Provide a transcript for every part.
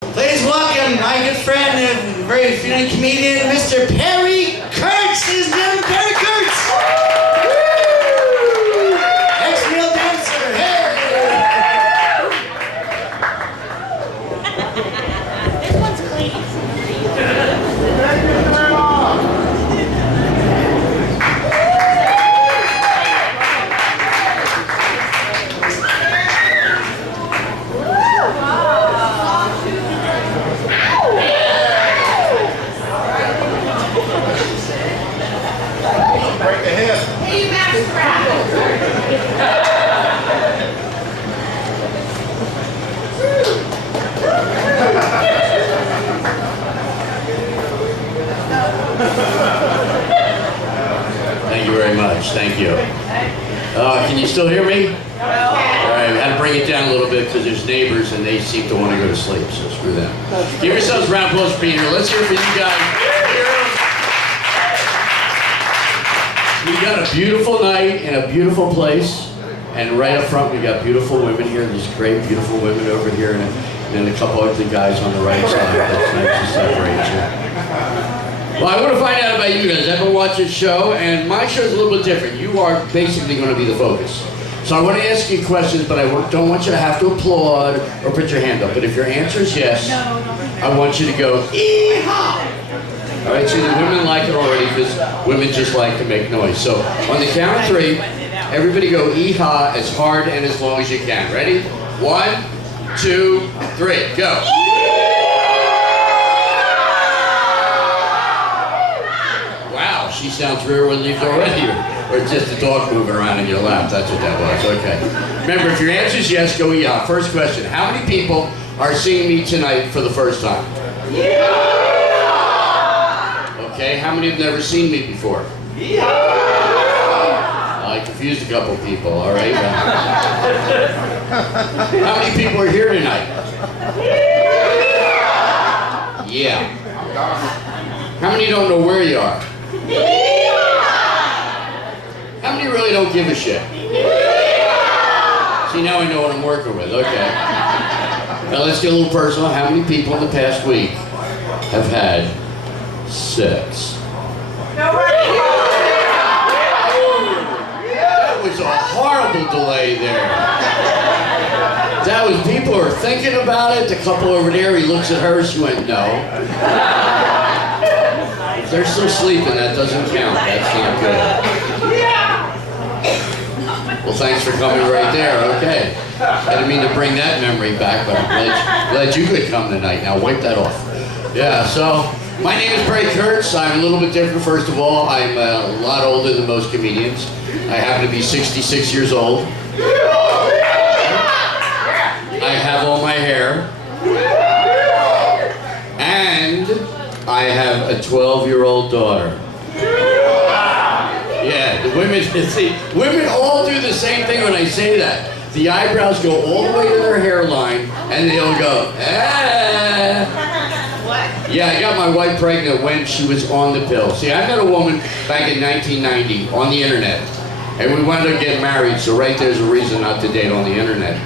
Please welcome my good friend and very funny comedian, Mr. Perry Kurtz. Ladies and gentlemen, Perry Kurtz! Woo! Ex-male dancer, hey! This one's clean. Break the hip. Hey, Max Thank you very much. Thank you. Can you still hear me? All right, we had to bring it down a little bit because there's neighbors and they seem to want to go to sleep, so screw them. Give yourselves a round of applause for being here. Let's hear it for you guys. We got a beautiful night in a beautiful place, and right up front we got beautiful women here. These great, beautiful women over here, and a couple ugly guys on the right side. That's nice to separate you. Well, I want to find out about you guys. I've been watching the show, and my show's a little bit different. You are basically going to be the focus. So I want to ask you questions, but I don't want you to have to applaud or put your hand up. But if your answer is yes, I want you to go, ee-haw! All right, see, the women like it already because women just like to make noise. So on the count of three, everybody go ee-haw as hard and as long as you can. Ready? 1, 2, 3, go. Wow, she sounds rear relieved already. Or just a dog moving around in your lap. That's what that was. Okay. Remember, if your answer is yes, go ee-haw. First question, how many people are seeing me tonight for the first time? Okay, how many have never seen me before? I confused a couple people, all right? How many people are here tonight? Yeah. How many don't know where you are? How many really don't give a shit? See, now I know what I'm working with, okay. Now let's get a little personal. How many people in the past week have had sex? That was a horrible delay there. That was, people are thinking about it. The couple over there, he looks at her, she went, no. If they're still sleeping, that doesn't count. That's not good. Well, thanks for coming right there, okay. I didn't mean to bring that memory back, but I'm glad you could come tonight. Now wipe that off. Yeah, so, my name is Perry Kurtz. I'm a little bit different, first of all. I'm a lot older than most comedians. I happen to be 66 years old. I have all my hair. And I have a 12-year-old daughter. Yeah, the women, see, women all do the same thing when I say that. The eyebrows go all the way to their hairline, and they'll go, ah. Yeah, I got my wife pregnant when she was on the pill. See, I met a woman back in 1990 on the internet, and we wanted to get married, so right there's a reason not to date on the internet.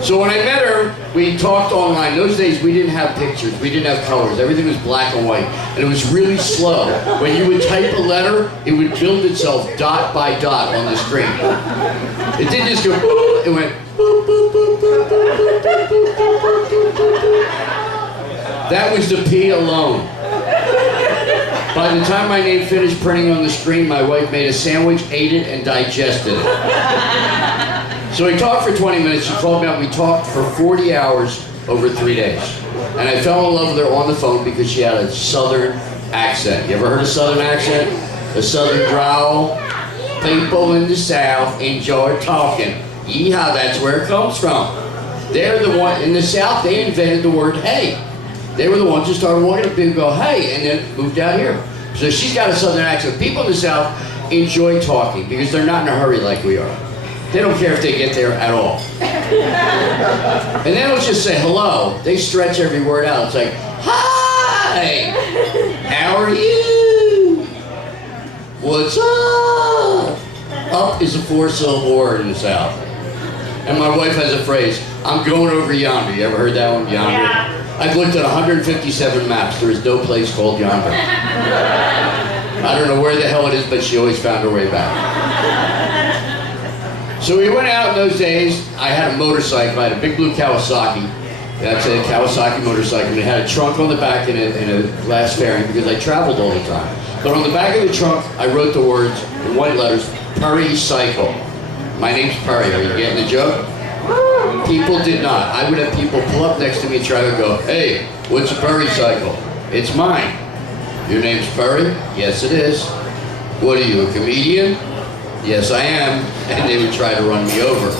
So when I met her, we talked online. Those days we didn't have pictures, we didn't have colors, everything was black and white, and it was really slow. When you would type a letter, it would build itself dot by dot on the screen. It didn't just go, boop, it went, boop, boop, boop, boop, boop, boop, boop, boop, boop, boop, boop. That was the P alone. By the time my name finished printing on the screen, my wife made a sandwich, ate it, and digested it. So we talked for 20 minutes, she called me up, we talked for 40 hours over 3 days. And I fell in love with her on the phone because she had a southern accent. You ever heard a southern accent? A southern drawl? People in the South enjoy talking. Yeehaw, that's where it comes from. They're the one, in the South, they invented the word hey. They were the ones who started walking up and go, hey, and then moved out here. So she's got a southern accent. People in the South enjoy talking because they're not in a hurry like we are. They don't care if they get there at all. And they don't just say hello. They stretch every word out. It's like, hi, how are you? What's up? Up is a 4-syllable word in the South. And my wife has a phrase, I'm going over yonder. You ever heard that one, yonder? Yeah. I've looked at 157 maps. There is no place called yonder. I don't know where the hell it is, but she always found her way back. So we went out in those days. I had a motorcycle. I had a big blue Kawasaki. That's a Kawasaki motorcycle. It had a trunk on the back and a glass fairing because I traveled all the time. But on the back of the trunk, I wrote the words in white letters, Perry Cycle. My name's Perry. Are you getting the joke? People did not. I would have people pull up next to me and try to go, hey, what's a Perry Cycle? It's mine. Your name's Perry? Yes, it is. What are you, a comedian? Yes, I am. And they would try to run me over.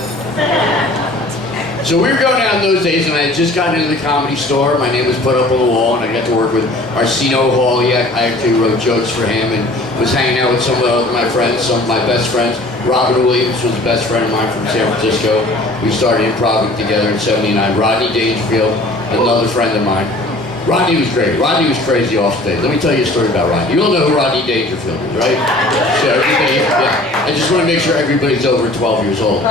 So we were going out in those days, and I had just gotten into the Comedy Store. My name was put up on the wall, and I got to work with Arsenio Hall. Yeah, I actually wrote jokes for him, and was hanging out with some of my friends, some of my best friends. Robin Williams was the best friend of mine from San Francisco. We started improvising together in '79. Rodney Dangerfield, another friend of mine. Rodney was great. Rodney was crazy off stage. Let me tell you a story about Rodney. You all know who Rodney Dangerfield is, right? So everybody, yeah. I just want to make sure everybody's over 12 years old.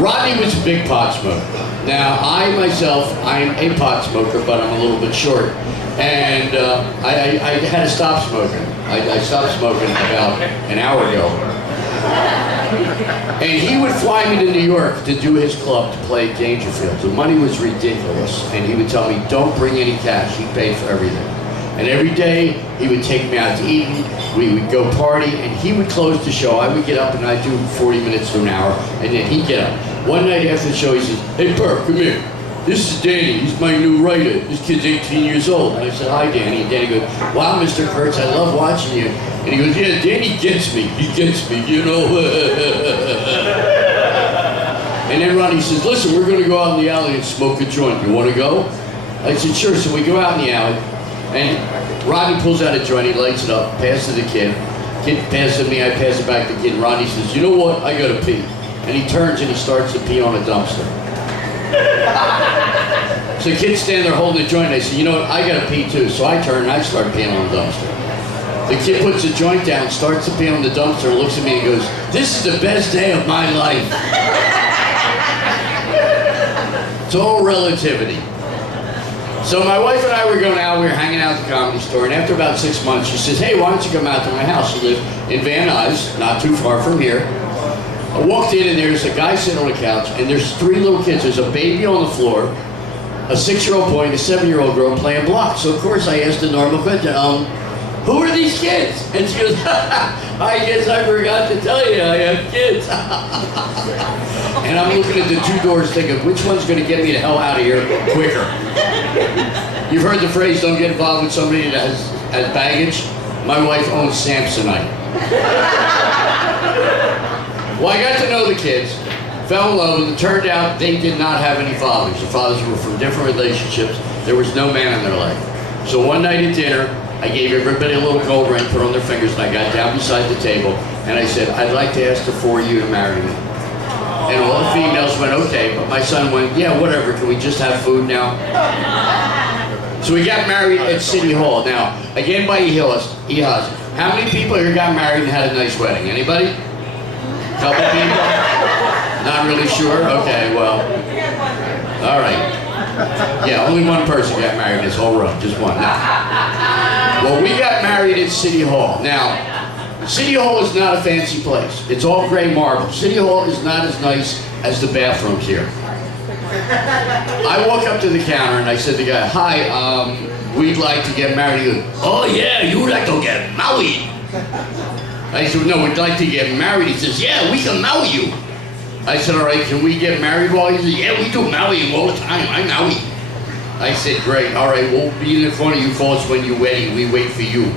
Rodney was a big pot smoker. Now, I myself, I'm a pot smoker, but I'm a little bit short. And I had to stop smoking. I stopped smoking about an hour ago. And he would fly me to New York to do his club to play at Dangerfield. The money was ridiculous. And he would tell me, don't bring any cash. He paid for everything. And every day, he would take me out to eat. We would go party, and he would close the show. I would get up, and I'd do 40 minutes to an hour, and then he'd get up. One night after the show, he says, hey, Perk, come here. This is Danny. He's my new writer. This kid's 18 years old. And I said, hi, Danny. And Danny goes, wow, Mr. Kurtz, I love watching you. And he goes, yeah, Danny gets me. He gets me, you know. And then Ronnie says, listen, we're going to go out in the alley and smoke a joint. You want to go? I said, sure. So we go out in the alley, and Rodney pulls out a joint. He lights it up, passes it to the kid. Kid passes it to me. I pass it back to the kid. And Rodney says, you know what? I got to pee. And he turns and he starts to pee on a dumpster. So the kid's standing there holding the joint, and I said, you know what, I gotta pee too. So I turn and I start peeing on the dumpster. The kid puts the joint down, starts to pee on the dumpster, looks at me and goes, this is the best day of my life. It's all relativity. So my wife and I were going out, we were hanging out at the Comedy Store, and after about 6 months, she says, hey, why don't you come out to my house? She lived in Van Nuys, not too far from here. I walked in, and there's a guy sitting on the couch, and there's 3 little kids. There's a baby on the floor, a 6-year-old boy, and a 7-year-old girl playing blocks. So of course I asked the normal question, who are these kids? And she goes, I guess I forgot to tell you I have kids. And I'm looking at the 2 doors thinking, which one's going to get me the hell out of here quicker? You've heard the phrase, don't get involved with somebody that has baggage? My wife owns Samsonite. Well, I got to know the kids, fell in love with them. It turned out they did not have any fathers. The fathers were from different relationships. There was no man in their life. So one night at dinner, I gave everybody a little gold ring, put on their fingers, and I got down beside the table, and I said, I'd like to ask the 4 of you to marry me. And all the females went, okay, but my son went, yeah, whatever, can we just have food now? So we got married at City Hall. Now, again by Ehaz. How many people here got married and had a nice wedding? Anybody? Couple people? Not really sure? Okay, well, all right. Yeah, only one person got married in this whole room, just one. Now, well, we got married at City Hall. Now, City Hall is not a fancy place. It's all gray marble. City Hall is not as nice as the bathrooms here. I walk up to the counter and I said to the guy, hi, we'd like to get married. He goes, oh yeah, you would like to get married. I said, no, we'd like to get married. He says, yeah, we can marry you. I said, all right, can we get married while? He said, yeah, we do marry you all the time. I marry. I said, great, all right, we'll be in the corner. You call us when you're wedding. We wait for you.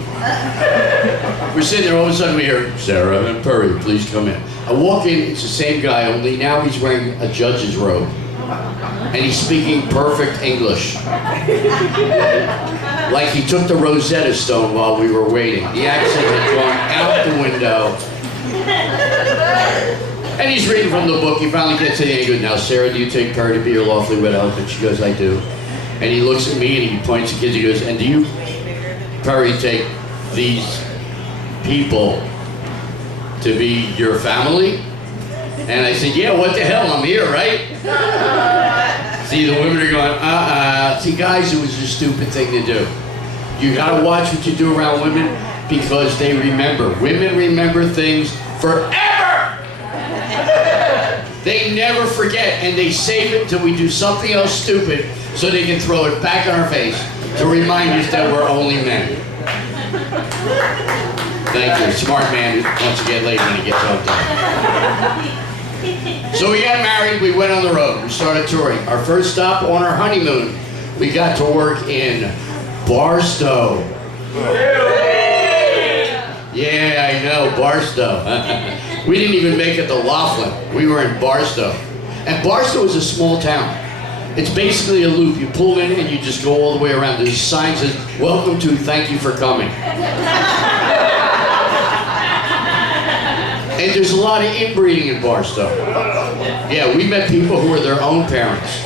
We're sitting there, all of a sudden we hear, Sarah and Perry, please come in. I walk in, it's the same guy, only now he's wearing a judge's robe. And he's speaking perfect English. Like he took the Rosetta Stone while we were waiting. The accent had gone out the window. And he's reading from the book. He finally gets to the end. He goes, now, Sarah, do you take Perry to be your lawfully wed husband? She goes, I do. And he looks at me and he points to kids. He goes, and do you, Perry, take these people to be your family? And I said, yeah, what the hell, I'm here, right? See, the women are going, See, guys, it was a stupid thing to do. You gotta watch what you do around women because they remember. Women remember things forever! They never forget, and they save it until we do something else stupid so they can throw it back on our face to remind us that we're only men. Thank you. Smart man who wants to get laid when he gets home time. So we got married, we went on the road, we started touring. Our first stop on our honeymoon, we got to work in Barstow. Yeah, I know, Barstow. We didn't even make it to Laughlin. We were in Barstow. And Barstow is a small town. It's basically a loop. You pull in and you just go all the way around. There's a sign that says, welcome to, thank you for coming. And there's a lot of inbreeding in Barstow. Yeah, we met people who were their own parents.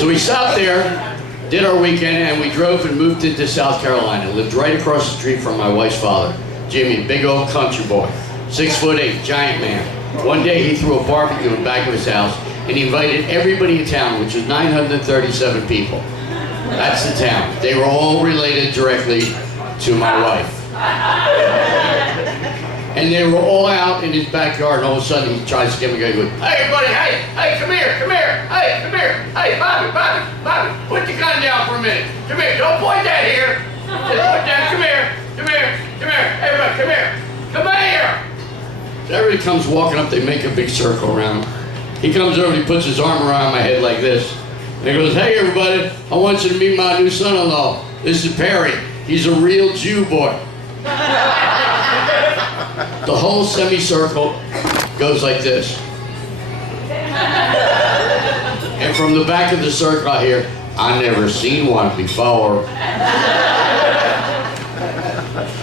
So we stopped there, did our weekend, and we drove and moved into South Carolina. Lived right across the street from my wife's father, Jimmy, big old country boy, 6'8", giant man. One day he threw a barbecue in the back of his house and he invited everybody in town, which was 937 people. That's the town. They were all related directly to my wife. And they were all out in his backyard, and all of a sudden he tries to get me going, hey everybody, hey, come here, hey, come here, hey, Bobby, put the gun down for a minute. Come here, don't point that here. Just put that, come here, everybody, come here. So everybody comes walking up, they make a big circle around him. He comes over and he puts his arm around my head like this. And he goes, hey everybody, I want you to meet my new son-in-law. This is Perry. He's a real Jew boy. The whole semicircle goes like this. And from the back of the circle I hear, I never seen one before.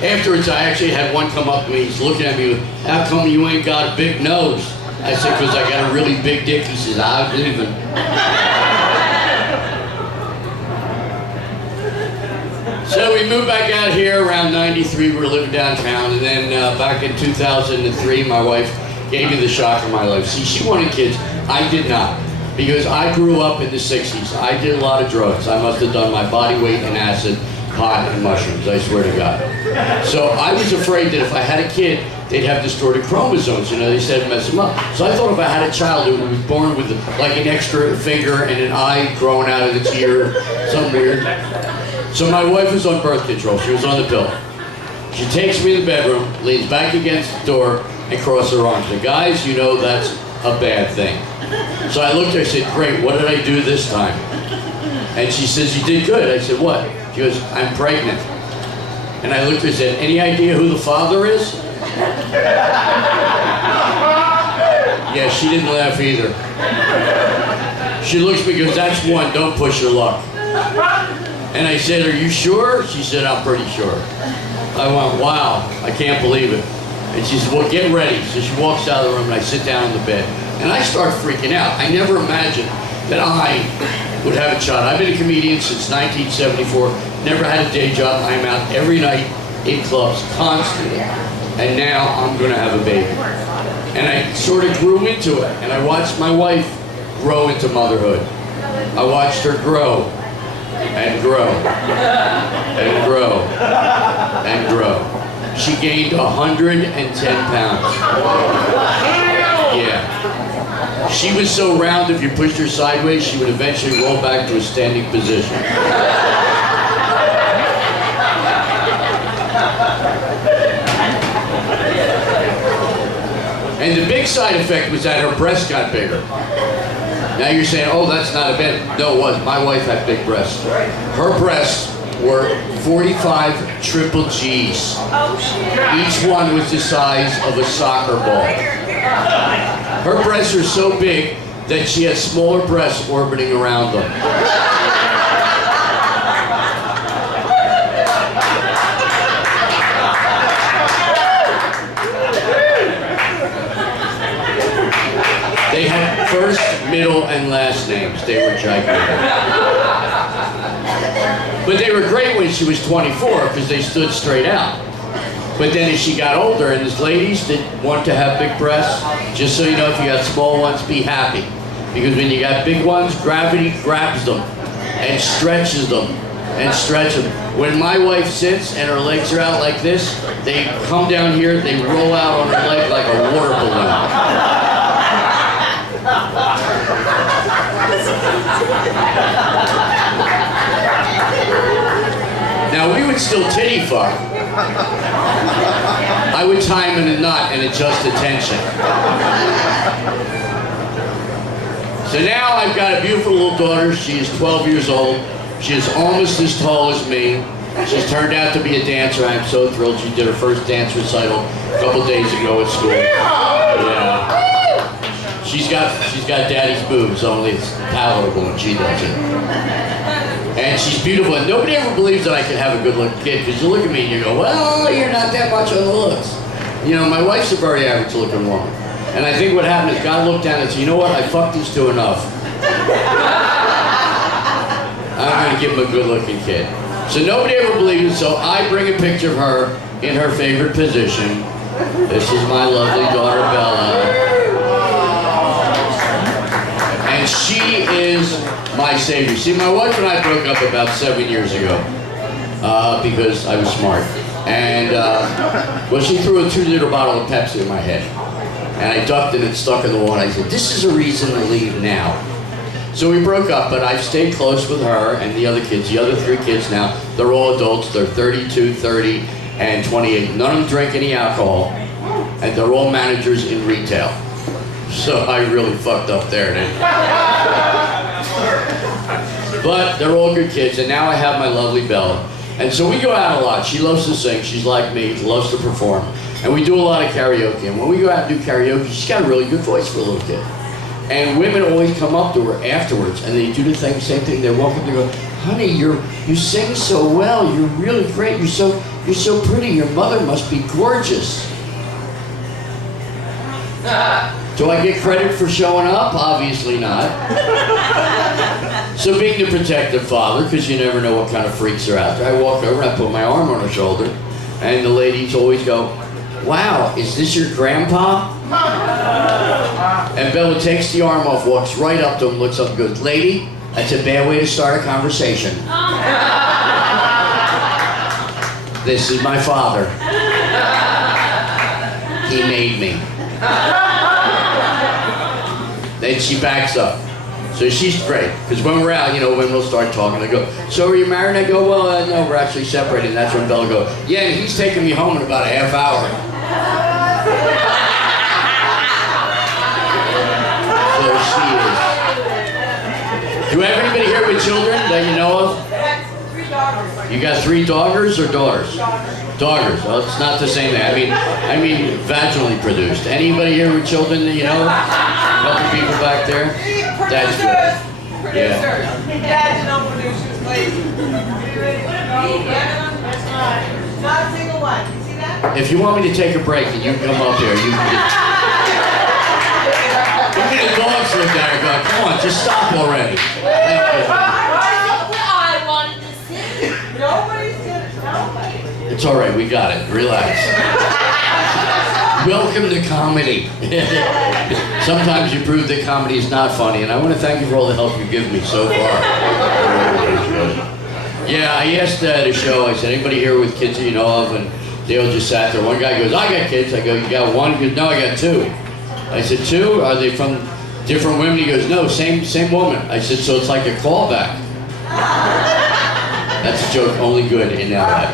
Afterwards, I actually had one come up to me. He's looking at me with, how come you ain't got a big nose? I said, because I got a really big dick. He says, I believe it. So we moved back out here around 93. We were living downtown. And then back in 2003, my wife gave me the shock of my life. See, she wanted kids. I did not. Because I grew up in the 60s. I did a lot of drugs. I must have done my body weight in acid, pot, and mushrooms, I swear to God. So I was afraid that if I had a kid, they'd have distorted chromosomes. You know, they said mess them up. So I thought if I had a child who was born with like an extra finger and an eye growing out of its ear, something weird. So my wife was on birth control. She was on the pill. She takes me in the bedroom, leans back against the door, and crosses her arms. And guys, you know that's a bad thing. So I looked at her and said, great, what did I do this time? And she says, you did good. I said, what? She goes, I'm pregnant. And I looked at her and said, any idea who the father is? Yeah, she didn't laugh either. She looks at me and goes, that's one, don't push your luck. And I said, are you sure? She said, I'm pretty sure. I went, wow, I can't believe it. And she said, well, get ready. So she walks out of the room and I sit down on the bed. And I start freaking out. I never imagined that I would have a child. I've been a comedian since 1974, never had a day job. I'm out every night in clubs, constantly. And now I'm gonna have a baby. And I sort of grew into it. And I watched my wife grow into motherhood. I watched her grow and grow and grow and grow. She gained 110 pounds. Yeah. She was so round, if you pushed her sideways, she would eventually roll back to a standing position. And the big side effect was that her breasts got bigger. Now you're saying, oh, that's not a bad. No, it was. My wife had big breasts. Her breasts were 45 triple G's. Oh, shit. Each one was the size of a soccer ball. Her breasts are so big that she has smaller breasts orbiting around them. They had first, middle, and last names. They were gigantic. But they were great when she was 24 because they stood straight out. But then as she got older, and as ladies that want to have big breasts, just so you know, if you got small ones, be happy. Because when you got big ones, gravity grabs them and stretches them and stretches them. When my wife sits and her legs are out like this, they come down here, they roll out on her leg like a water balloon. Now we would still titty fuck. I would tie him in a knot and adjust the tension. So now I've got a beautiful little daughter. She is 12 years old. She is almost as tall as me. She's turned out to be a dancer. I'm so thrilled. She did her first dance recital a couple days ago at school. Yeah. She's got daddy's boobs, only it's palatable when she does it. And she's beautiful. And nobody ever believes that I can have a good-looking kid, because you look at me and you go, well, you're not that much on the looks. You know, my wife's a very average-looking woman. And I think what happened is God looked down and said, you know what, I fucked these two enough. I'm going to give him a good-looking kid. So nobody ever believes it, so I bring a picture of her in her favorite position. This is my lovely daughter, Bella. And she is my savior. See, my wife and I broke up about 7 years ago because I was smart. And, well, she threw a 2-liter bottle of Pepsi in my head. And I ducked and it stuck in the wall. And I said, this is a reason to leave now. So we broke up, but I've stayed close with her and the other kids. The other 3 kids now, they're all adults. They're 32, 30, and 28. None of them drink any alcohol. And they're all managers in retail. So I really fucked up there, didn't I? But they're all good kids, and now I have my lovely Bella. And so we go out a lot. She loves to sing. She's like me, loves to perform. And we do a lot of karaoke. And when we go out and do karaoke, she's got a really good voice for a little kid. And women always come up to her afterwards, and they do the same thing. They walk up and go, honey, you sing so well. You're really great. You're so pretty. Your mother must be gorgeous. Do I get credit for showing up? Obviously not. So being the protective father, because you never know what kind of freaks are out there, I walk over and I put my arm on her shoulder, and the ladies always go, wow, is this your grandpa? And Bella takes the arm off, walks right up to him, looks up and goes, lady, that's a bad way to start a conversation. This is my father. He made me. Then she backs up. So she's great. Because when we're out, you know, when we'll start talking, I go, so are you married? I go, well, no, we're actually separated. And that's when Bella goes, yeah, and he's taking me home in about a half hour. So she is. Do you have anybody here with children that you know of? You got 3 daughters or daughters? Daughters. Well, it's not the same thing. I mean vaginally produced. Anybody here with children that you know? A couple people back there? That's good. Yeah. Vaginal producers, please. Not a single one. You see that? If you want me to take a break and you can come up here, you can just... Look at the dogs look at her going, come on, just stop already. Thank you. I wanted to see. Nobody's gonna tell me. It's all right, we got it. Relax. Welcome to comedy. Sometimes you prove that comedy is not funny, and I want to thank you for all the help you've given me so far. Yeah, I asked at a show, I said, anybody here with kids that you know of? And they all just sat there. One guy goes, I got kids. I go, you got one? He goes, no, I got 2. I said, 2? Are they from different women? He goes, no, same woman. I said, so it's like a callback. That's a joke only good in LA.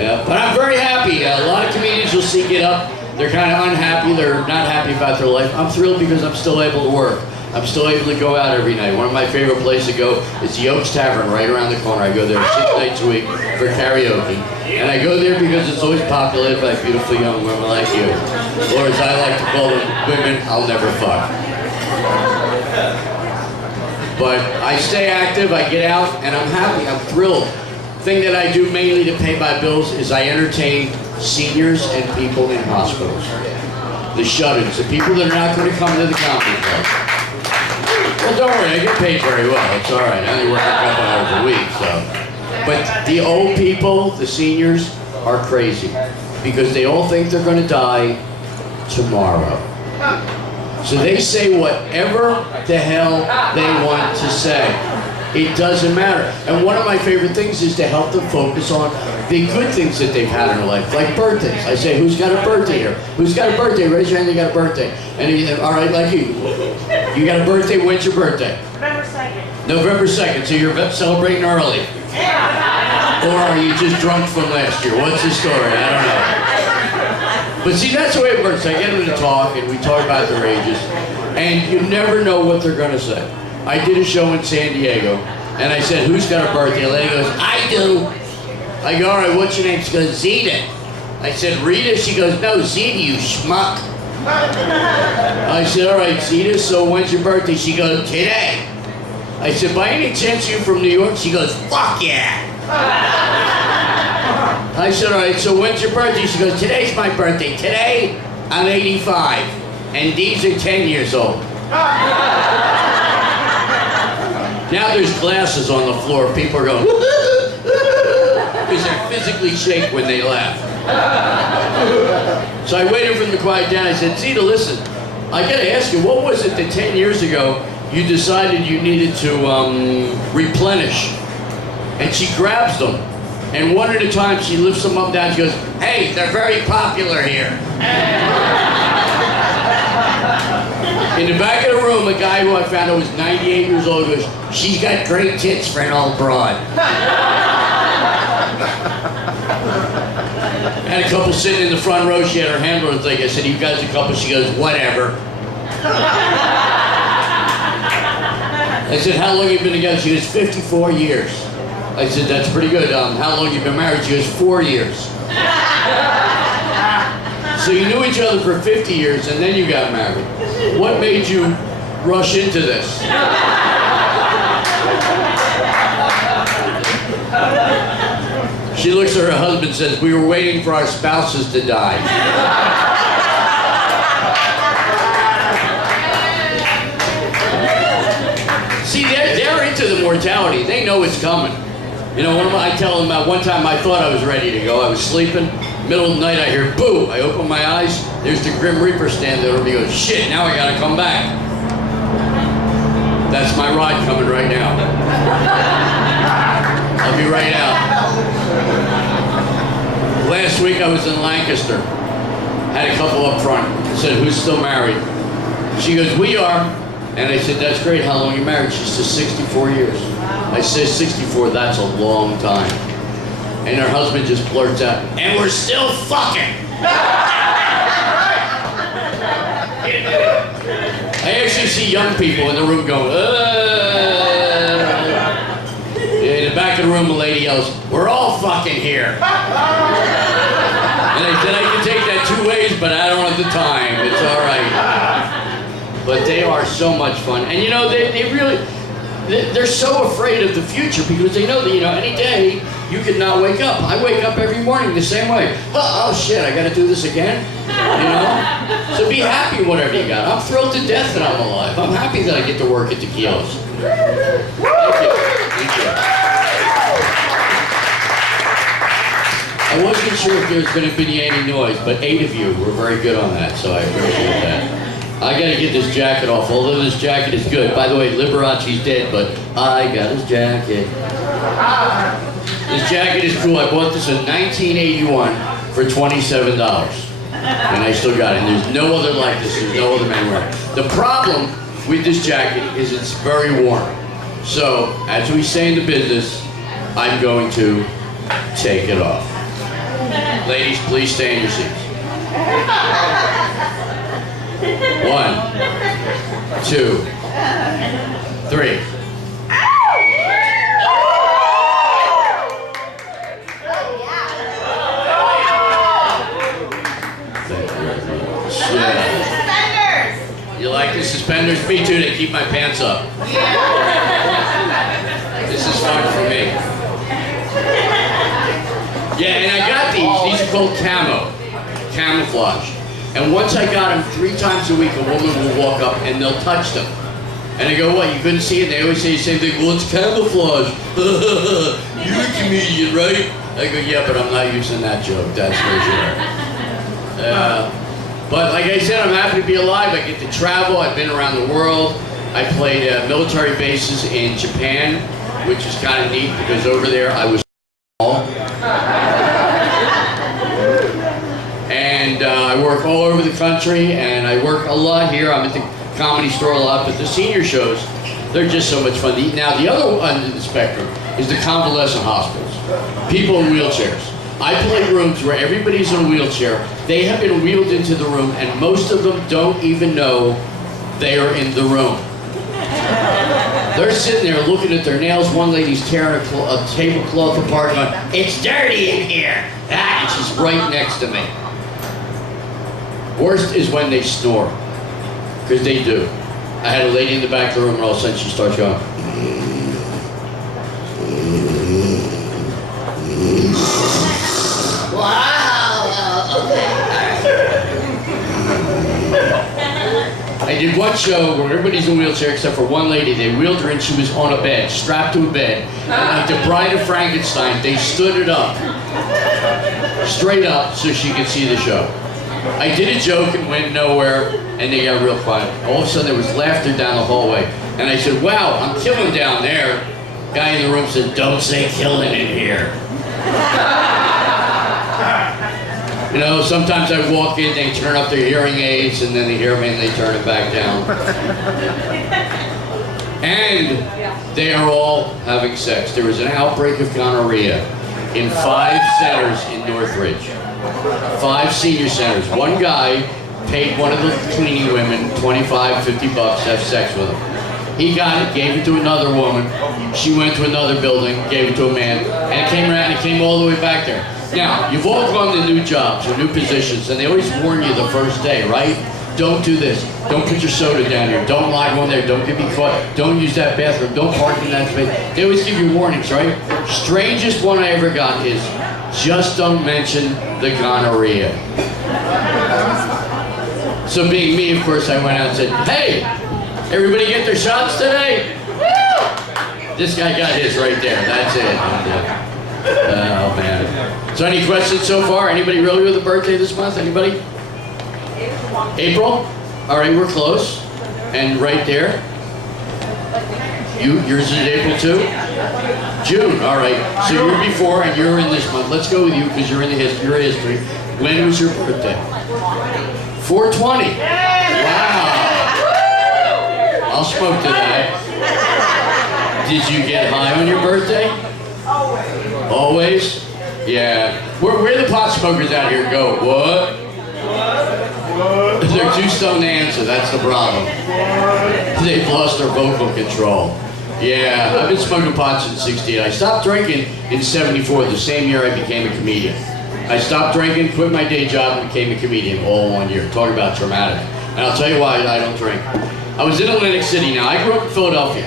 Yeah, but I'm very happy. A lot of comedians you'll see get up, they're kind of unhappy, they're not happy about their life. I'm thrilled because I'm still able to work. I'm still able to go out every night. One of my favorite places to go is the Oaks Tavern right around the corner. I go there 6 nights a week for karaoke. And I go there because it's always populated by beautiful young women like you. Or as I like to call them, women I'll never fuck. But I stay active, I get out, and I'm happy, I'm thrilled. The thing that I do mainly to pay my bills is I entertain seniors and people in hospitals. The shut-ins, the people that are not going to come to the comedy club. Well, don't worry, I get paid very well. It's all right. I only work a couple hours a week, so. But the old people, the seniors, are crazy because they all think they're going to die tomorrow. So they say whatever the hell they want to say. It doesn't matter. And one of my favorite things is to help them focus on the good things that they've had in their life, like birthdays. I say, who's got a birthday here? Who's got a birthday? Raise your hand, you got a birthday. And he said, all right, like you. You got a birthday, when's your birthday? November 2nd. November 2nd, so you're celebrating early. Or are you just drunk from last year? What's the story? I don't know. But see, that's the way it works. I get them to talk, and we talk about their ages. And you never know what they're going to say. I did a show in San Diego, and I said, who's got a birthday? A lady goes, I do. I go, all right, what's your name? She goes, Zeta. I said, Rita? She goes, no, Zeta, you schmuck. I said, all right, Zeta, so when's your birthday? She goes, today. I said, by any chance you from New York? She goes, fuck yeah. I said, all right, so when's your birthday? She goes, today's my birthday. Today, I'm 85, and these are 10 years old. Now there's glasses on the floor. People are going, because they physically shake when they laugh. So I waited for them to quiet down. I said, Zeta, listen, I got to ask you, what was it that 10 years ago you decided you needed to replenish? And she grabs them. And one at a time, she lifts them up and down. She goes, hey, they're very popular here. In the back of the room, a guy who I found out was 98 years old goes, she's got great tits for an old broad. Had a couple sitting in the front row. She had her handler and thing. I said, you guys a couple? She goes, whatever. I said, how long have you been together? She goes, 54 years. I said, that's pretty good. How long have you been married? She goes, 4 years. So you knew each other for 50 years and then you got married. What made you rush into this? She looks at her husband and says, we were waiting for our spouses to die. See, they're into the mortality. They know it's coming. You know, I tell them one time I thought I was ready to go. I was sleeping. Middle of the night, I hear boo. I open my eyes. There's the Grim Reaper standing there. He goes, shit, now I gotta come back. That's my ride coming right now. I'll be right out. Last week I was in Lancaster. Had a couple up front. I said, who's still married? She goes, we are. And I said, that's great. How long are you married? She says, 64 years. I said, 64, that's a long time. And her husband just blurts out, and we're still fucking. I actually see young people in the room going, In the back of the room, a lady yells, we're all fucking here. And I said, I can take that two ways, but I don't have the time. It's all right. But they are so much fun. And you know, they really, they're so afraid of the future because they know that, you know, any day you could not wake up. I wake up every morning the same way. Oh shit, I gotta do this again? You know? So be happy whatever you got. I'm thrilled to death that I'm alive. I'm happy that I get to work at the Kila's. Thank you. Thank you. I wasn't sure if there was going to be any noise, but 8 of you were very good on that, so I appreciate that. I gotta get this jacket off, although this jacket is good. By the way, Liberace's dead, but I got his jacket. This jacket is cool. I bought this in 1981 for $27. And I still got it. And there's no other like this. There's no other man wearing it. The problem with this jacket is it's very warm. So, as we say in the business, I'm going to take it off. Ladies, please stay in your seats. 1, 2, 3. You like the suspenders? Me too, they keep my pants up. This is fun for me. Yeah, and I got these are called camouflage. And once I got them, 3 times a week, a woman will walk up and they'll touch them. And I go, what, you couldn't see it? They always say the same thing, well, it's camouflage. You're a comedian, right? I go, yeah, but I'm not using that joke, that's for sure. But like I said, I'm happy to be alive. I get to travel. I've been around the world. I played military bases in Japan, which is kind of neat because over there I was small. And I work all over the country, and I work a lot here. I'm at the Comedy Store a lot, but the senior shows, they're just so much fun. Now, the other end of the spectrum is the convalescent hospitals. People in wheelchairs. I play rooms where everybody's in a wheelchair. They have been wheeled into the room, and most of them don't even know they are in the room. They're sitting there looking at their nails. One lady's tearing a tablecloth apart going, "It's dirty in here." Ah, and she's right next to me. Worst is when they snore, because they do. I had a lady in the back of the room, and all of a sudden she starts going. I did one show where everybody's in a wheelchair except for one lady. They wheeled her in, she was on a bed, strapped to a bed. And like the Bride of Frankenstein, they stood it up, straight up, so she could see the show. I did a joke and went nowhere, and they got real quiet. All of a sudden there was laughter down the hallway. And I said, "Wow, I'm killing down there." Guy in the room said, "Don't say killing in here." You know, sometimes I walk in, they turn up their hearing aids, and then they hear me and they turn it back down. And they are all having sex. There was an outbreak of gonorrhea in 5 centers in Northridge. 5 senior centers. One guy paid one of the cleaning women $25, $50 to have sex with him. He got it, gave it to another woman. She went to another building, gave it to a man, and it came around and it came all the way back there. Now, you've all gone to new jobs or new positions, and they always warn you the first day, right? Don't do this. Don't put your soda down here. Don't lie on there. Don't get me caught. Don't use that bathroom. Don't park in that space. They always give you warnings, right? Strangest one I ever got is, just don't mention the gonorrhea. So being me, of course, I went out and said, "Hey, everybody get their shots today?" Woo! This guy got his right there. That's it. Oh, man. So any questions so far? Anybody really with a birthday this month? Anybody? April? All right, we're close. And right there? Yours is April too? June, all right. So you're before and you're in this month. Let's go with you because you're in the history. When was your birthday? 4/20. Wow. I'll smoke to that. Did you get high on your birthday? Always? Yeah. Where the pot smokers out here go? What? They're too stoned to answer, that's the problem. They've lost their vocal control. Yeah, I've been smoking pot since 68. I stopped drinking in 74, the same year I became a comedian. I stopped drinking, quit my day job, and became a comedian all in 1 year. Talk about traumatic. And I'll tell you why I don't drink. I was in Atlantic City. Now, I grew up in Philadelphia.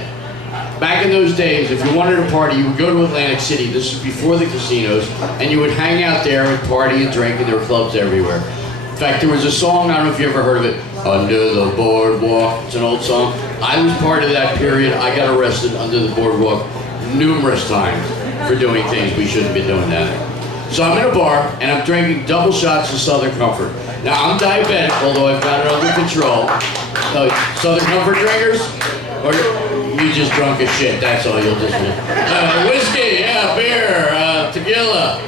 Back in those days, if you wanted a party, you would go to Atlantic City. This was before the casinos, and you would hang out there and party and drink, and there were clubs everywhere. In fact, there was a song, I don't know if you ever heard of it, "Under the Boardwalk." It's an old song. I was part of that period. I got arrested under the boardwalk numerous times for doing things we shouldn't be doing that. So I'm in a bar, and I'm drinking double shots of Southern Comfort. Now, I'm diabetic, although I've got it under control. Southern Comfort drinkers? Or you just drunk as shit, that's all you'll just do. Whiskey, yeah, beer, tequila.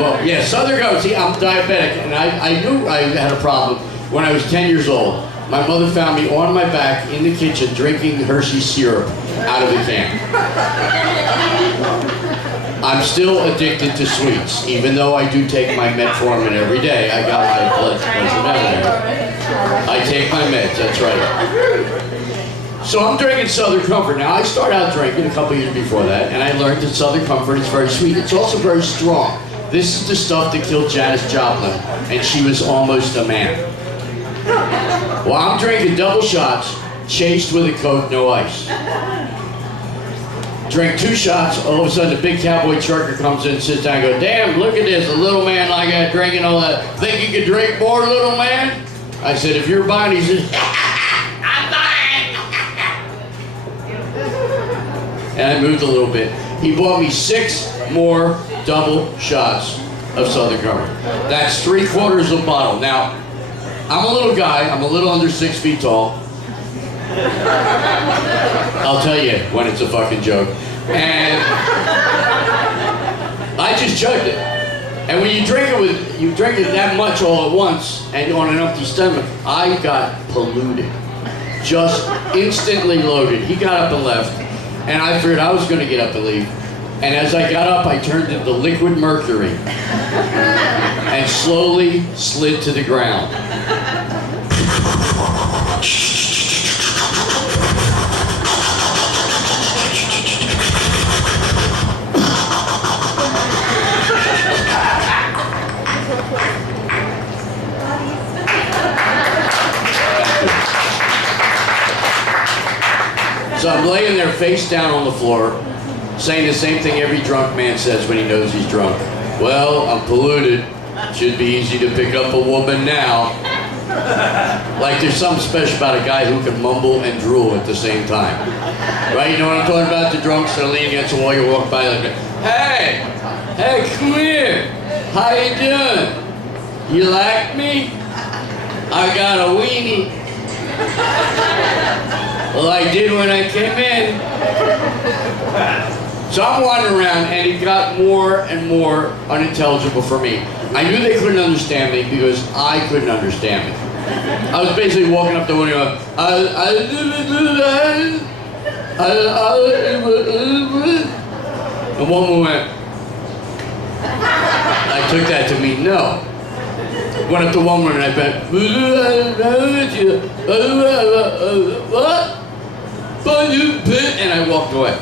Well, yeah, Southern Comfort. See, I'm diabetic, and I knew I had a problem when I was 10 years old. My mother found me on my back in the kitchen drinking Hershey syrup out of the can. I'm still addicted to sweets, even though I do take my metformin every day. I got my blood pressure down there. I take my meds, that's right. So I'm drinking Southern Comfort. Now, I started out drinking a couple years before that, and I learned that Southern Comfort is very sweet. It's also very strong. This is the stuff that killed Janis Joplin, and she was almost a man. Well, I'm drinking double shots, chased with a Coke, no ice. Drink 2 shots, all of a sudden the big cowboy trucker comes in and sits down and goes, "Damn, look at this, a little man like that drinking all that. Think you could drink more, little man?" I said, "If you're buying," he says, "I'm buying." And I moved a little bit. He bought me 6 more double shots of Southern Comfort. That's 3/4 of a bottle. Now, I'm a little guy. I'm a little under 6 feet tall. I'll tell you when it's a fucking joke. And I just chugged it. And when you drink it that much all at once and on an empty stomach, I got polluted. Just instantly loaded. He got up and left, and I figured I was going to get up and leave. And as I got up, I turned into liquid mercury and slowly slid to the ground. So I'm laying there face down on the floor, saying the same thing every drunk man says when he knows he's drunk. Well, I'm polluted. Should be easy to pick up a woman now. Like there's something special about a guy who can mumble and drool at the same time. Right? You know what I'm talking about? The drunks that are leaning against the wall, you walk by like, hey, come here. How you doing? You like me? I got a weenie. Well, I did when I came in. So I'm wandering around, and it got more and more unintelligible for me. I knew they couldn't understand me because I couldn't understand me. I was basically walking up the window, and one woman went. I took that to mean no. Went up to one woman and I bet, what? And I walked away.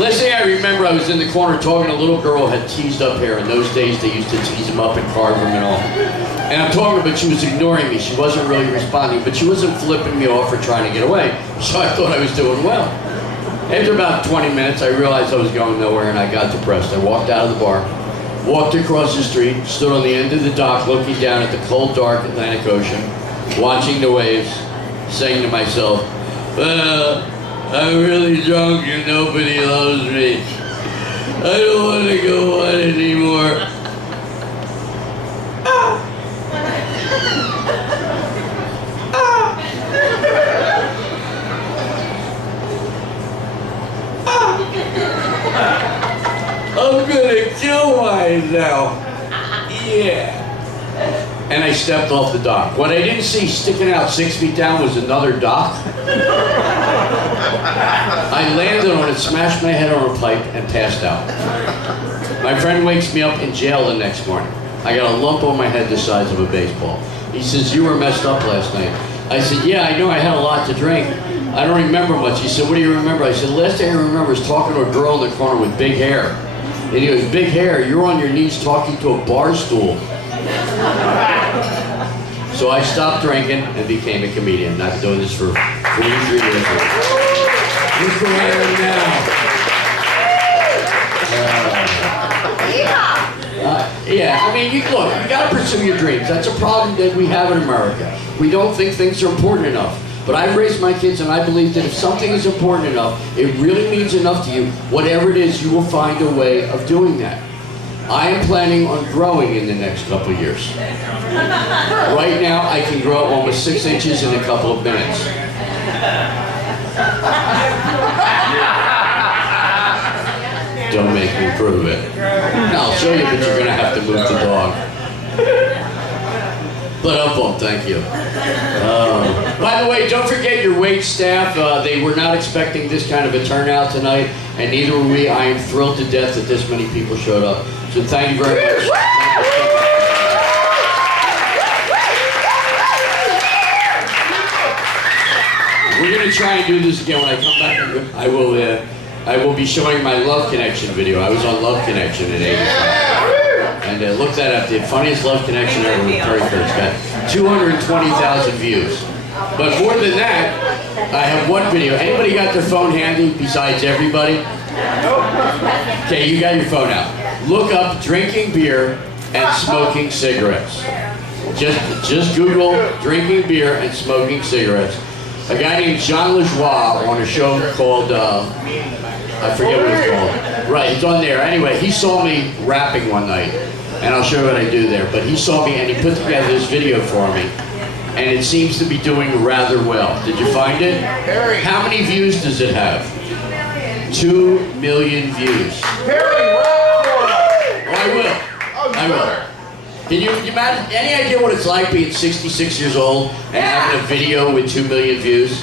Last thing I remember, I was in the corner talking to a little girl who had teased up hair. In those days, they used to tease them up and carve them and all. And I'm talking, but she was ignoring me. She wasn't really responding, but she wasn't flipping me off or trying to get away. So I thought I was doing well. After about 20 minutes, I realized I was going nowhere and I got depressed. I walked out of the bar, walked across the street, stood on the end of the dock looking down at the cold, dark Atlantic Ocean, watching the waves, saying to myself, well, I'm really drunk and nobody loves me. I don't want to go on anymore. I'm gonna kill myself. Yeah. And I stepped off the dock. What I didn't see sticking out 6 feet down was another dock. I landed on it, smashed my head on a pipe, and passed out. My friend wakes me up in jail the next morning. I got a lump on my head the size of a baseball. He says, you were messed up last night. I said, yeah, I know I had a lot to drink. I don't remember much. He said, what do you remember? I said, last thing I remember is talking to a girl in the corner with big hair. And he goes, big hair, you're on your knees talking to a bar stool. So I stopped drinking and became a comedian. I've been doing this for 43 years. Look where I am now. Yeah, I mean, look, you gotta pursue your dreams. That's a problem that we have in America. We don't think things are important enough. But I've raised my kids and I believe that if something is important enough, it really means enough to you, whatever it is, you will find a way of doing that. I am planning on growing in the next couple of years. Right now, I can grow almost 6 inches in a couple of minutes. Don't make me prove it. I'll show you, but you're gonna have to move the dog. But thank you. By the way, don't forget your wait staff. They were not expecting this kind of a turnout tonight, and neither were we. I am thrilled to death that this many people showed up. So thank you very much. We're going to try and do this again when I come back. I will be showing my Love Connection video. I was on Love Connection in '85. And look that up. The funniest Love Connection ever with Perry Kurtz. Got 220,000 views. But more than that, I have one video. Anybody got their phone handy besides everybody? Okay, you got your phone out. Look up drinking beer and smoking cigarettes. Just Google drinking beer and smoking cigarettes. A guy named Jean Lajoie on a show called I forget what it's called. Right, it's on there. Anyway, he saw me rapping one night, and I'll show you what I do there. But he saw me and he put together this video for me, and it seems to be doing rather well. Did you find it? How many views does it have? 2 million views. I will. I will. Can you imagine, any idea what it's like being 66 years old and having a video with 2 million views?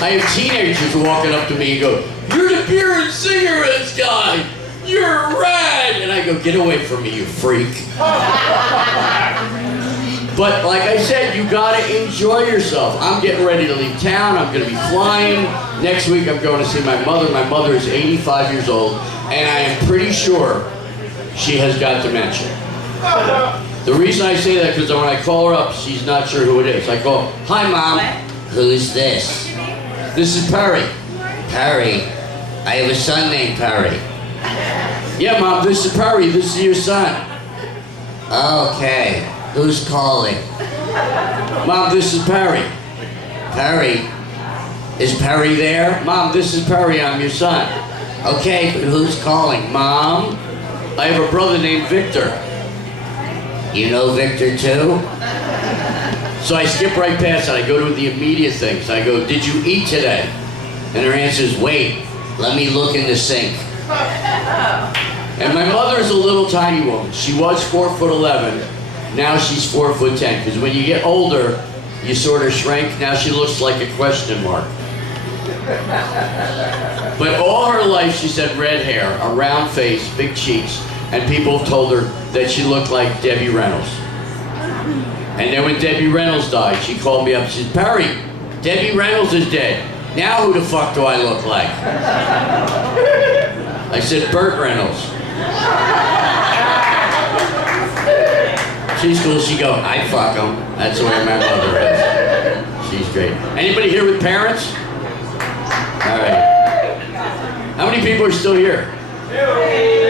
I have teenagers walking up to me and go, "You're the beer and cigarettes guy! You're rad!" And I go, "Get away from me, you freak." But like I said, you gotta enjoy yourself. I'm getting ready to leave town. I'm gonna be flying. Next week I'm going to see my mother. My mother is 85 years old, and I am pretty sure she has got dementia. The reason I say that because when I call her up, she's not sure who it is. I go, "Hi, Mom." "Who's this?" "This is Perry." "Perry? I have a son named Perry." "Yeah, Mom, this is Perry. This is your son." "Okay. Who's calling?" "Mom, this is Perry." "Perry? Is Perry there?" "Mom, this is Perry. I'm your son." "Okay, but who's calling?" "Mom, I have a brother named Victor." "You know Victor too?" So I skip right past it. I go to the immediate things. I go, "Did you eat today?" And her answer is, "Wait, let me look in the sink." And my mother is a little tiny woman. She was 4'11". Now she's 4'10". Because when you get older, you sort of shrink. Now she looks like a question mark. But all her life, she said red hair, a round face, big cheeks. And people have told her that she looked like Debbie Reynolds. And then when Debbie Reynolds died, she called me up and said, "Perry, Debbie Reynolds is dead. Now who the fuck do I look like?" I said, "Burt Reynolds." She's cool. She go, "I fuck him." That's the way my mother is. She's great. Anybody here with parents? All right. How many people are still here? All right.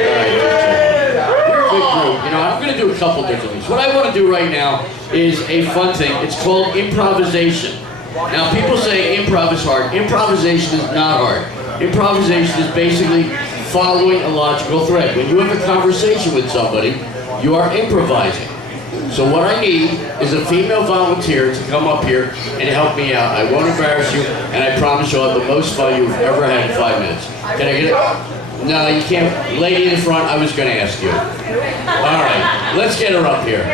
Good group. You know, I'm going to do a couple different things. What I want to do right now is a fun thing. It's called improvisation. Now, people say improv is hard. Improvisation is not hard. Improvisation is basically following a logical thread. When you have a conversation with somebody, you are improvising. So what I need is a female volunteer to come up here and help me out. I won't embarrass you, and I promise you'll have the most fun you've ever had in 5 minutes. Can I get it? No, you can't. Lady in the front, I was going to ask you. All right, let's get her up here.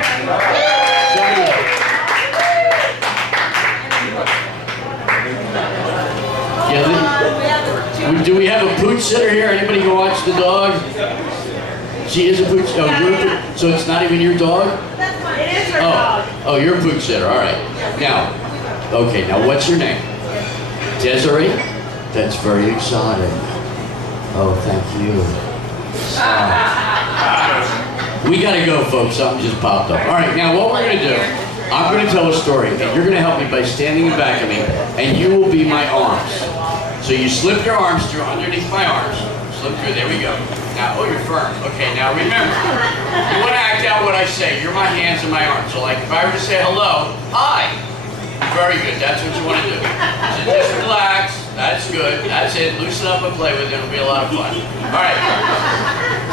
Yeah, do we have a pooch sitter here? Anybody go watch the dog? She is a pooch. Oh, you're a pooch. So it's not even your dog? It is her dog. Oh, you're a pooch sitter. All right. Now, okay. Now, what's your name? Desiree. That's very exotic. Oh, thank you. We gotta go, folks. Something just popped up. All right. Now, what we're gonna do? I'm gonna tell a story, and you're gonna help me by standing in back of me, and you will be my arms. So you slip your arms through underneath my arms. Slip through. There we go. Now, oh, you're firm. Okay, now remember, you want to act out what I say. You're my hands and my arms. So like, if I were to say hello, hi. Very good. That's what you want to do. So just relax. That's good. That's it. Loosen up and play with it. It'll be a lot of fun. All right.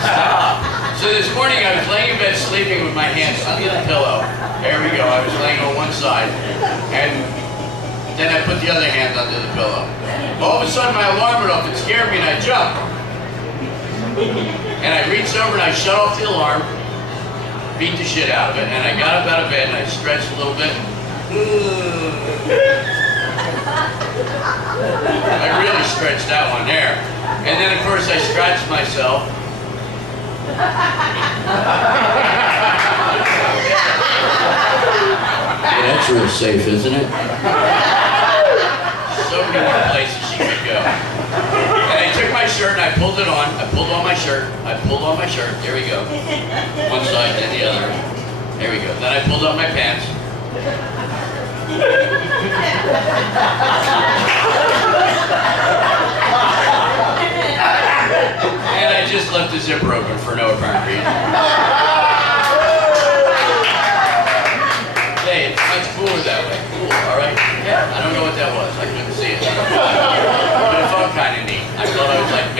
Stop. So this morning I was laying in bed sleeping with my hands under the pillow. There we go. I was laying on one side. And then I put the other hand under the pillow. All of a sudden my alarm went off. It scared me and I jumped. And I reached over and I shut off the alarm, beat the shit out of it, and I got up out of bed and I stretched a little bit. I really stretched that one there. And then of course I scratched myself. Yeah, that's real safe, isn't it? So many more places she could go. And I took my shirt and I pulled it on. I pulled on my shirt. I pulled on my shirt. There we go. One side, then the other. There we go. Then I pulled up my pants. And I just left the zipper open for no apparent reason. Hey, it's much cooler that way. Cool, all right? Yeah, I don't know what that was. I couldn't see it. But it felt kind of neat. I thought I was like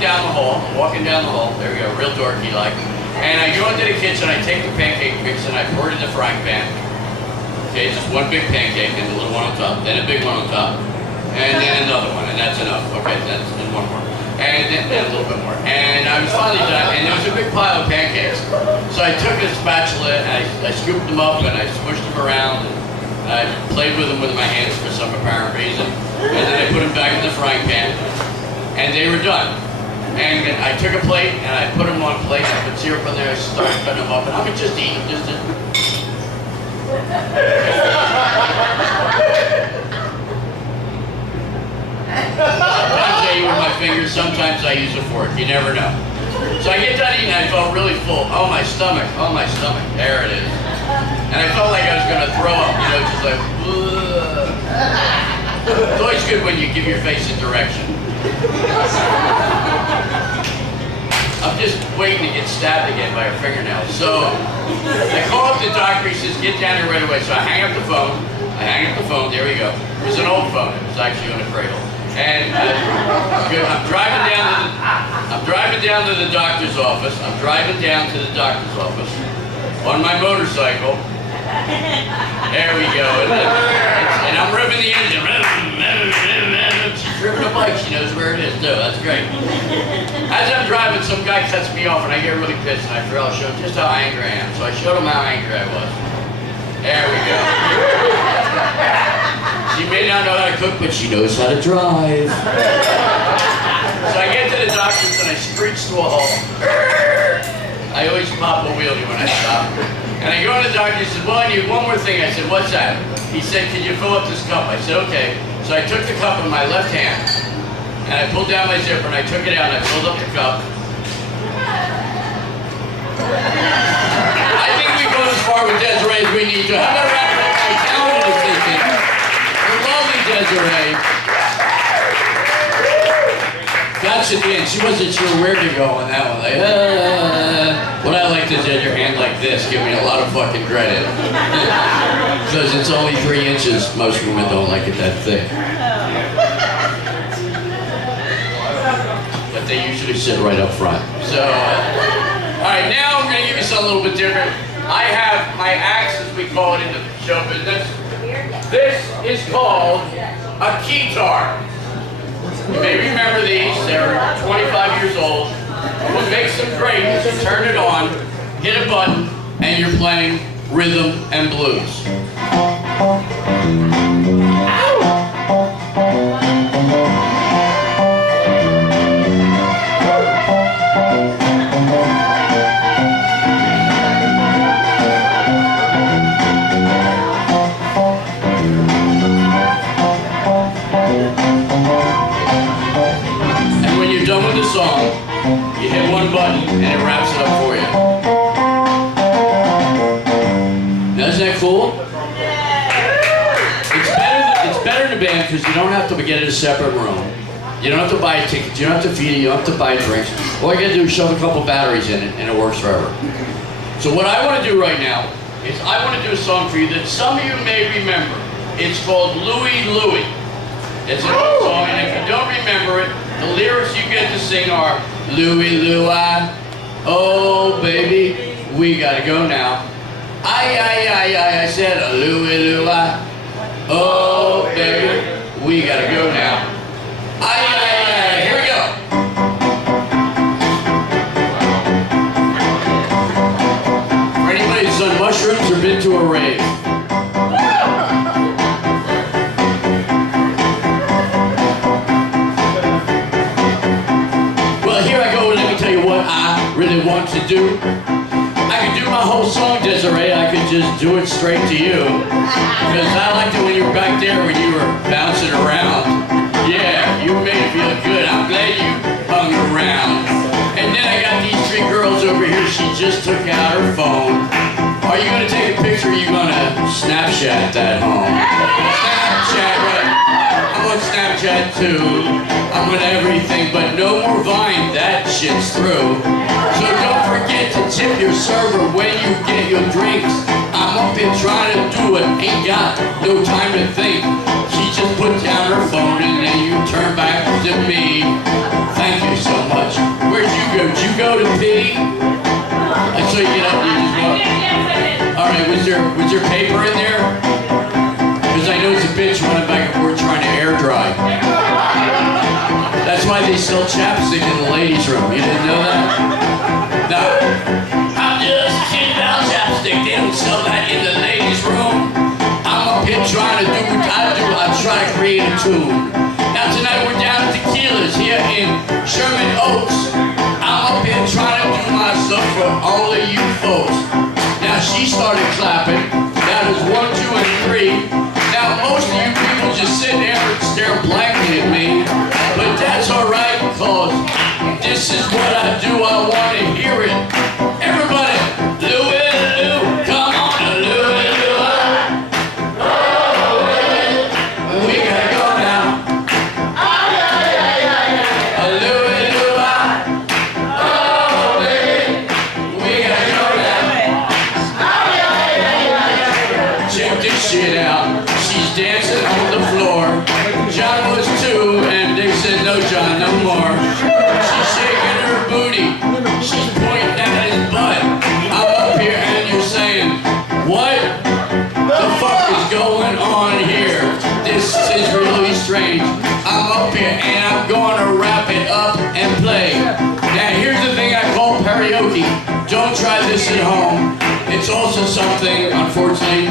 walking down the hall. There we go, real dorky like. And I go into the kitchen, I take the pancake mix and I pour it in the frying pan. Okay, just one big pancake and a little one on top, then a big one on top, and then another one, and that's enough. Okay, that's and one more. And then a little bit more. And I was finally done, and there was a big pile of pancakes. So I took a spatula and I scooped them up and I smushed them around and I played with them with my hands for some apparent reason. And then I put them back in the frying pan and they were done. And I took a plate and I put them on a plate, I put syrup in there, I started cutting them up, and I would just eat them, just sometimes I eat with my fingers, sometimes I use a fork, you never know. So I get done eating, I felt really full. Oh my stomach, there it is. And I felt like I was gonna throw up, you know, just like, ugh. It's always good when you give your face a direction. I'm just waiting to get stabbed again by a fingernail. So I call up the doctor, he says, get down here right away. So I hang up the phone, there we go. It was an old phone, it was actually on a cradle. And I'm driving down to the doctor's office. On my motorcycle. There we go. And I'm revving the engine. She's ripping a bike, she knows where it is too, that's great. As I'm driving, some guy cuts me off and I get really pissed and I figure I'll show him just how angry I am. So I showed him how angry I was. There we go. She may not know how to cook, but she knows how to drive. So I get to the doctor's and I screech to a halt. I always pop a wheelie when I stop. And I go to the doctor, he said, well, I need one more thing. I said, what's that? He said, can you fill up this cup? I said, okay. So I took the cup in my left hand, and I pulled down my zipper, and I took it out, and I filled up the cup. I think we've gone as far with Desiree as we need to. How about a round of applause for my talented assistant, the lovely Desiree. That's at the end. She wasn't sure where to go on that one. Like, what I like is that your hand like this. Give me a lot of fucking credit. Because it's only 3 inches. Most women don't like it that thick. But they usually sit right up front. So, alright, now I'm going to give you something a little bit different. I have my axe, as we call it in the show business. This is called a keytar. You may remember these, they're 25 years old. What makes them great is you turn it on, hit a button, and you're playing rhythm and blues. Done with the song, you hit one button and it wraps it up for you. Now, isn't that cool? It's better in a band because you don't have to get in a separate room. You don't have to buy a ticket, you don't have to feed it, you don't have to buy drinks. All you gotta do is shove a couple batteries in it and it works forever. So what I want to do right now is I want to do a song for you that some of you may remember. It's called Louie Louie. It's an old song, and if you don't remember it, the lyrics you get to sing are Louie Louie, oh baby, we gotta go now. I said Louie Louie, oh baby, we gotta go now. Here we go. For anybody who's on mushrooms or been to a rave. Really want to do. I could do my whole song, Desiree. I could just do it straight to you. Because I liked it when you were back there when you were bouncing around. Yeah, you made me feel good. I'm glad you hung around. And then I got these 3 girls over here. She just took out her phone. Are you going to take a picture or are you going to Snapchat that home? Snapchat, right? I'm on Snapchat too. I'm on everything, but no more Vine. That shit's through. So don't forget to tip your server when you get your drinks. I'm up here trying to do it, ain't got no time to think. She just put down her phone and then you turn back to me. Thank you so much. Where'd you go? Did you go to pee? I saw you get up and you just walk. All right, was there paper in there? Because I know it's a bitch running back and forth trying to air dry. That's why they sell chapstick in the ladies' room. You didn't know that? No. I'm just kidding about chapstick. They don't sell that in the ladies' room. I'm up here trying to do what I do. I'm trying to create a tune. Now tonight we're down at the Kila's here in Sherman Oaks. I'm up here trying to do my stuff for all of you folks. Now she started clapping. That is 1, 2, and 3. Now most of you people just sit there and stare blankly at me. But that's alright, cause this is what I do. I want to hear it. Everybody, Louie Lou, come on, Louie Lou. Oh, we gotta go now. Louie Lou, oh, we gotta go now. Check this shit out. She's dancing on the floor. John was too, and they said no, John, no more. She's shaking her booty. She's pointing at his butt. I'm up here, and you're saying, what the fuck is going on here? This is really strange. I'm up here, and I'm going to wrap it up and play. Now, here's the thing I call karaoke. Don't try this at home. It's also something, unfortunately,